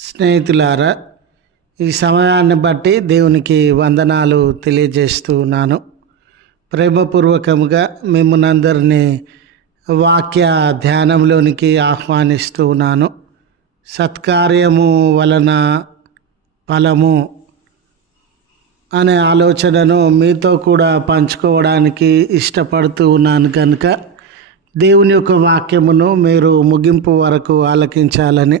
స్నేహితులారా ఈ సమయాన్ని బట్టి దేవునికి వందనాలు తెలియజేస్తూ ఉన్నాను. ప్రేమపూర్వకంగా మిమ్మల్ని అందరినీ వాక్య ధ్యానంలోనికి ఆహ్వానిస్తూ ఉన్నాను. సత్కార్యము వలన ఫలము అనే ఆలోచనను మీతో కూడా పంచుకోవడానికి ఇష్టపడుతూ ఉన్నాను కనుక దేవుని యొక్క వాక్యమును మీరు ముగింపు వరకు ఆలకించాలని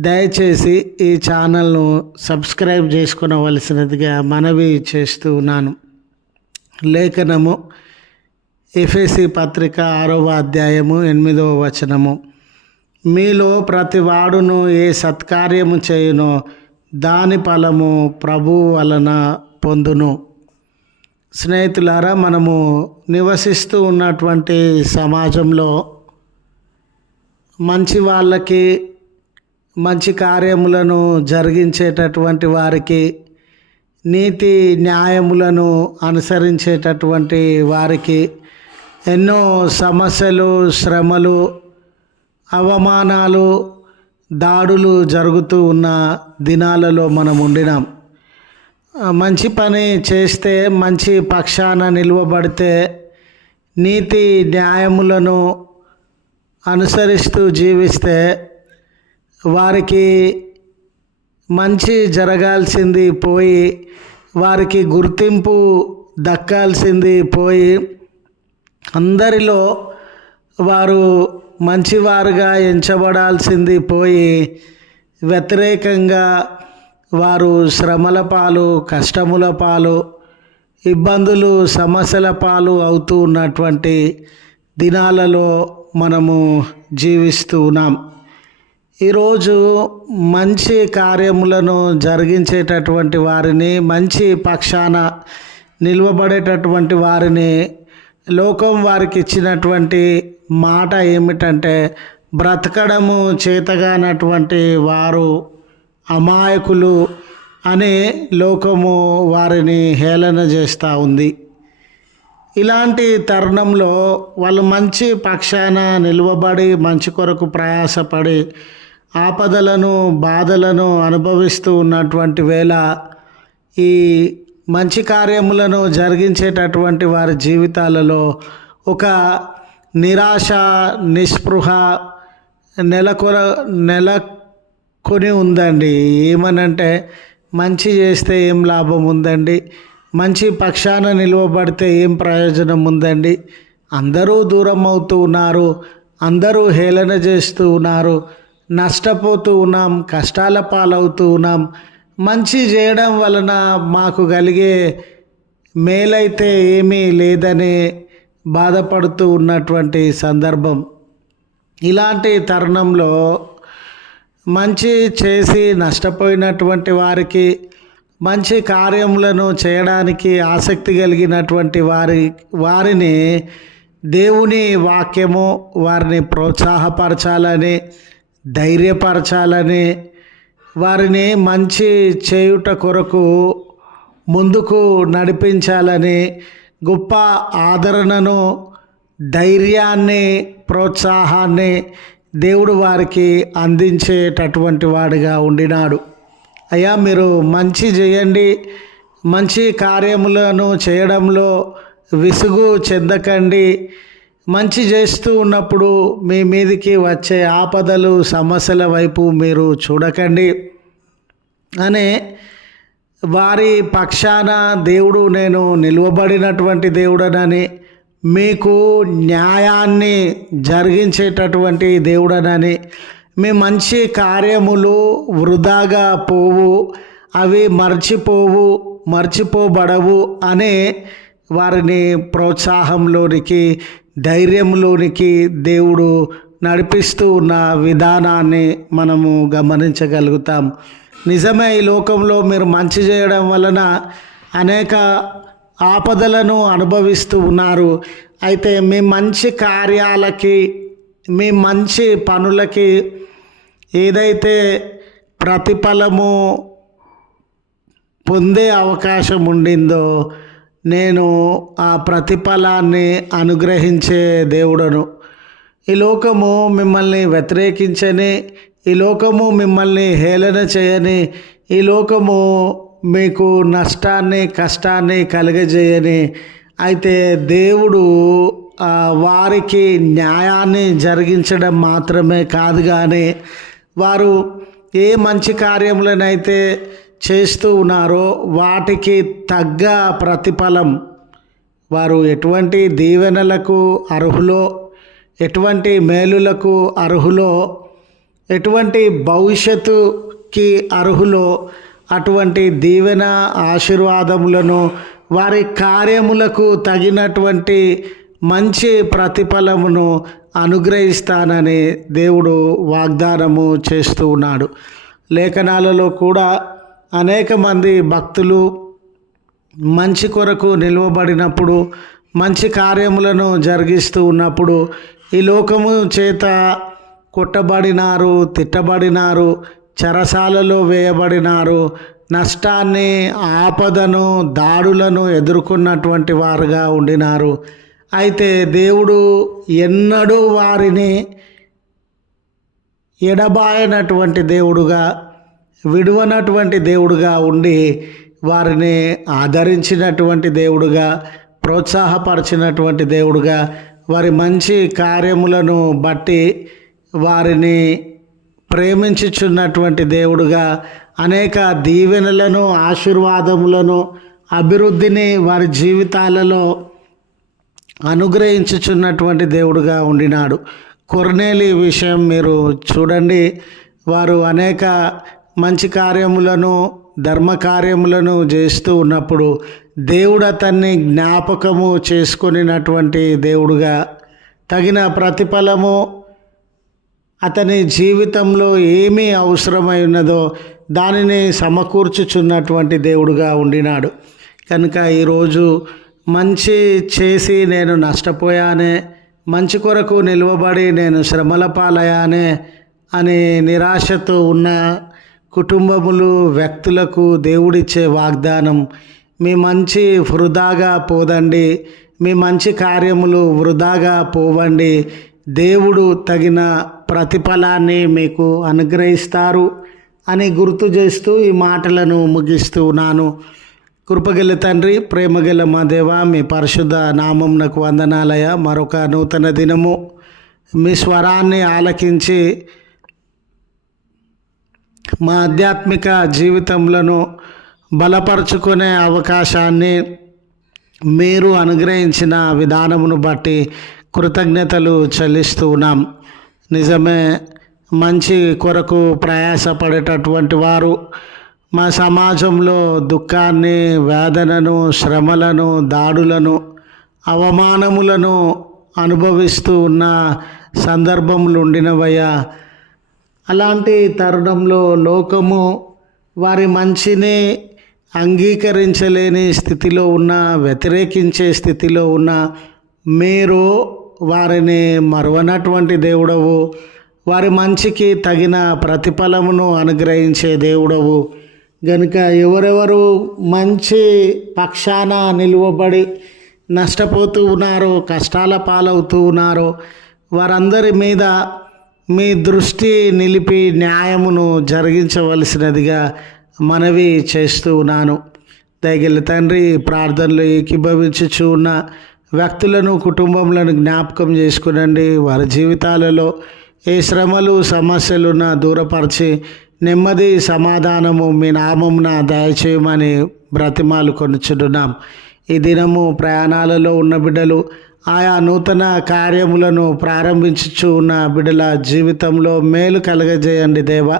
దయచేసి ఈ ఛానల్ను సబ్స్క్రైబ్ చేసుకునవలసినదిగా మనవి చేస్తూ ఉన్నాను. లేఖనము ఎఫ్ఎసి పత్రిక ఆరవ అధ్యాయము ఎనిమిదవ వచనము. మీలో ప్రతి వాడును ఏ సత్కార్యము చేయునో దాని ఫలము ప్రభువు వలన పొందును. స్నేహితులారా మనము నివసిస్తూ ఉన్నటువంటి సమాజంలో మంచి వాళ్ళకి మంచి కార్యములను జరిగించేటటువంటి వారికి నీతి న్యాయములను అనుసరించేటటువంటి వారికి ఎన్నో సమస్యలు శ్రమలు అవమానాలు దాడులు జరుగుతూ ఉన్న దినాలలో మనం ఉండినాం. మంచి పని చేస్తే మంచి పక్షాన నిలువబడితే నీతి న్యాయములను అనుసరిస్తూ జీవిస్తే వారికి మంచి జరగాల్సింది పోయి వారికి గుర్తింపు దక్కాల్సింది పోయి అందరిలో వారు మంచివారుగా ఎంచబడాల్సింది పోయి వ్యతిరేకంగా వారు శ్రమల పాలు కష్టముల పాలు ఇబ్బందులు సమస్యల పాలు అవుతూ ఉన్నటువంటి దినాలలో మనము జీవిస్తూ ఉన్నాం. ఈరోజు మంచి కార్యములను జరిగించేటటువంటి వారిని మంచి పక్షాన నిలువబడేటటువంటి వారిని లోకం వారికి ఇచ్చినటువంటి మాట ఏమిటంటే బ్రతకడము చేతగానటువంటి వారు అమాయకులు అని లోకము వారిని హేళన చేస్తూ ఉంది. ఇలాంటి తరుణంలో వాళ్ళు మంచి పక్షాన నిలువబడి మంచి కొరకు ప్రయాసపడి ఆపదలను బాధలను అనుభవిస్తూ ఉన్నటువంటి వేళ ఈ మంచి కార్యములను జరిగించేటటువంటి వారి జీవితాలలో ఒక నిరాశ నిస్పృహ నెలకొర నెలకొని ఉందండి. ఏమనంటే మంచి చేస్తే ఏం లాభం ఉందండి? మంచి పక్షాన నిలువబడితే ఏం ప్రయోజనం ఉందండి? అందరూ దూరం అవుతూ ఉన్నారు అందరూ హేళన చేస్తూ ఉన్నారు. నష్టపోతూ ఉన్నాం కష్టాల పాలవుతూ ఉన్నాం. మంచి చేయడం వలన మాకు కలిగే మేలైతే ఏమీ లేదని బాధపడుతూ ఉన్నటువంటి సందర్భం. ఇలాంటి తరుణంలో మంచి చేసి నష్టపోయినటువంటి వారికి మంచి కార్యములను చేయడానికి ఆసక్తి కలిగినటువంటి వారి వారిని దేవుని వాక్యము వారిని ప్రోత్సాహపరచాలని ధైర్యపరచాలని వారిని మంచి చేయుట కొరకు ముందుకు నడిపించాలని గొప్ప ఆదరణను ధైర్యాన్ని ప్రోత్సాహాన్ని దేవుడు వారికి అందించేటటువంటి వాడిగా ఉండినాడు. అయ్యా మీరు మంచి చేయండి. మంచి కార్యములను చేయడంలో విసుగు చెందకండి. మంచి చేస్తూ ఉన్నప్పుడు మీ మీదికి వచ్చే ఆపదలు సమస్యల వైపు మీరు చూడకండి అనే వారి పక్షాన దేవుడు నేను నిలువబడినటువంటి దేవుడనని మీకు న్యాయాన్ని జరిగించేటటువంటి దేవుడనని మీ మంచి కార్యములు వృధాగా పోవు అవి మర్చిపోవు మర్చిపోబడవు అనే వారిని ప్రోత్సాహంలోనికి ధైర్యంలోనికి దేవుడు నడిపిస్తూ ఉన్న విధానాన్ని మనము గమనించగలుగుతాం. నిజమే ఈ లోకంలో మీరు మంచి చేయడం వలన అనేక ఆపదలను అనుభవిస్తూ ఉన్నారు. అయితే మీ మంచి కార్యాలకి మీ మంచి పనులకి ఏదైతే ప్రతిఫలము పొందే అవకాశం ఉండిందో నేను ఆ ప్రతిఫలాన్ని అనుగ్రహించే దేవుడను. ఈ లోకము మిమ్మల్ని వ్యతిరేకించని ఈ లోకము మిమ్మల్ని హేళన చేయని ఈ లోకము మీకు నష్టాన్ని కష్టాన్ని కలుగజేయని. అయితే దేవుడు వారికి న్యాయాన్ని జరిగించడం మాత్రమే కాదు కానీ వారు ఏ మంచి కార్యములనైతే చేస్తూ ఉన్నారో వాటికి తగ్గ ప్రతిఫలం. వారు ఎటువంటి దీవెనలకు అర్హులో ఎటువంటి మేలులకు అర్హులో ఎటువంటి భవిష్యత్తుకి అర్హులో అటువంటి దీవెన ఆశీర్వాదములను వారి కార్యములకు తగినటువంటి మంచి ప్రతిఫలమును అనుగ్రహిస్తానని దేవుడు వాగ్దానము చేస్తూ ఉన్నాడు. లేఖనాలలో కూడా అనేక మంది భక్తులు మంచి కొరకు నిలువబడినప్పుడు మంచి కార్యములను జరిగిస్తూ ఉన్నప్పుడు ఈ లోకము చేత కొట్టబడినారు తిట్టబడినారు చెరసాలలో వేయబడినారు నష్టాన్ని ఆపదను దాడులను ఎదుర్కొన్నటువంటి వారుగా ఉండినారు. అయితే దేవుడు ఎన్నడూ వారిని ఎడబాయనటువంటి దేవుడుగా విడువనటువంటి దేవుడుగా ఉండి వారిని ఆదరించినటువంటి దేవుడుగా ప్రోత్సాహపరిచినటువంటి దేవుడుగా వారి మంచి కార్యములను బట్టి వారిని ప్రేమించుచున్నటువంటి దేవుడుగా అనేక దీవెనలను ఆశీర్వాదములను అభివృద్ధిని వారి జీవితాలలో అనుగ్రహించుచున్నటువంటి దేవుడుగా ఉండినాడు. కొర్నేలి విషయం మీరు చూడండి. వారు అనేక మంచి కార్యములను ధర్మ కార్యములను చేస్తూ ఉన్నప్పుడు దేవుడు అతన్ని జ్ఞాపకము చేసుకొనినటువంటి దేవుడుగా తగిన ప్రతిఫలము అతని జీవితంలో ఏమీ అవసరమై ఉన్నదో దానిని సమకూర్చుచున్నటువంటి దేవుడుగా ఉండినాడు. కనుక ఈరోజు మంచి చేసి నేను నష్టపోయానే మంచి కొరకు నిలువబడి నేను శ్రమల పాలయానే అనే నిరాశతో ఉన్న కుటుంబములు వ్యక్తులకు దేవుడిచ్చే వాగ్దానం మీ మంచి వృధాగా పోదండి మీ మంచి కార్యములు వృధాగా పోవండి దేవుడు తగిన ప్రతిఫలాన్ని మీకు అనుగ్రహిస్తారు అని గుర్తు చేస్తూ ఈ మాటలను ముగిస్తూ ఉన్నాను. కృపగల తండ్రి ప్రేమగల మా దేవ మీ పరిశుద్ధ నామంనకు వందనాలయ. మరొక నూతన దినము. మీ స్వరాన్ని ఆలకించి మా ఆధ్యాత్మిక జీవితంలో బలపరుచుకునే అవకాశాన్ని మీరు అనుగ్రహించిన విధానమును బట్టి కృతజ్ఞతలు చెల్లిస్తూ ఉన్నాం. నిజమే మంచి కొరకు ప్రయాసపడేటటువంటి వారు మా సమాజంలో దుఃఖాన్ని వేదనను శ్రమలను దాడులను అవమానములను అనుభవిస్తూ ఉన్న సందర్భములు ఉండినవయ్యా అలాంటి తరుణంలో లోకము వారి మంచిని అంగీకరించలేని స్థితిలో ఉన్న వ్యతిరేకించే స్థితిలో ఉన్న మీరు వారిని మరవనటువంటి దేవుడవు. వారి మంచికి తగిన ప్రతిఫలమును అనుగ్రహించే దేవుడవు. గనుక ఎవరెవరు మంచి పక్షాన నిలువబడి నష్టపోతూ ఉన్నారో కష్టాల పాలవుతూ ఉన్నారో వారందరి మీద మీ దృష్టి నిలిపి న్యాయమును జరిగించవలసినదిగా మనవి చేస్తూ ఉన్నాను. దయగల తండ్రి ప్రార్థనలు ఏకీభవించుచు ఉన్న వ్యక్తులను కుటుంబములను జ్ఞాపకం చేసుకునండి. వారి జీవితాలలో ఏ శ్రమలు సమస్యలున్నా దూరపరిచి నెమ్మది సమాధానము మీ నామమున దయచేయమని బ్రతిమాలు కొనుచుంటున్నాం ఈ దినము ప్రయాణాలలో ఉన్న బిడ్డలు ఆయా నూతన కార్యములను ప్రారంభించుచు ఉన్న బిడ్డల జీవితంలో మేలు కలగజేయండి దేవ.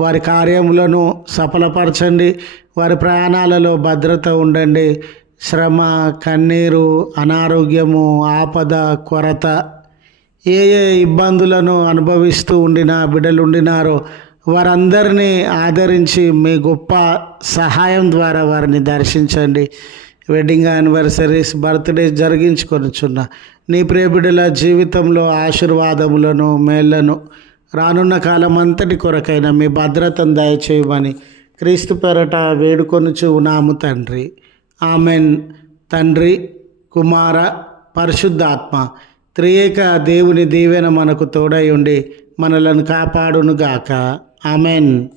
వారి కార్యములను సఫలపరచండి. వారి ప్రయాణాలలో భద్రత ఉండండి. శ్రమ కన్నీరు అనారోగ్యము ఆపద కొరత ఏ ఏ ఇబ్బందులను అనుభవిస్తూ ఉండిన బిడ్డలు ఉండినారో వారందరినీ ఆదరించి మీ గొప్ప సహాయం ద్వారా వారిని దర్శించండి. వెడ్డింగ్ యానివర్సరీస్ బర్త్డేస్ జరిగించుకొనిచున్న నీ ప్రేమిడుల జీవితంలో ఆశీర్వాదములను మేళ్ళను రానున్న కాలం అంతటి కొరకైన మీ భద్రతను దయచేయమని క్రీస్తు పెరట వేడుకొనుచు ఉన్నాము తండ్రి. ఆమెన్. తండ్రి కుమార పరిశుద్ధాత్మ త్రియేక దేవుని దీవెన మనకు తోడై ఉండి మనలను కాపాడునుగాక. ఆమెన్.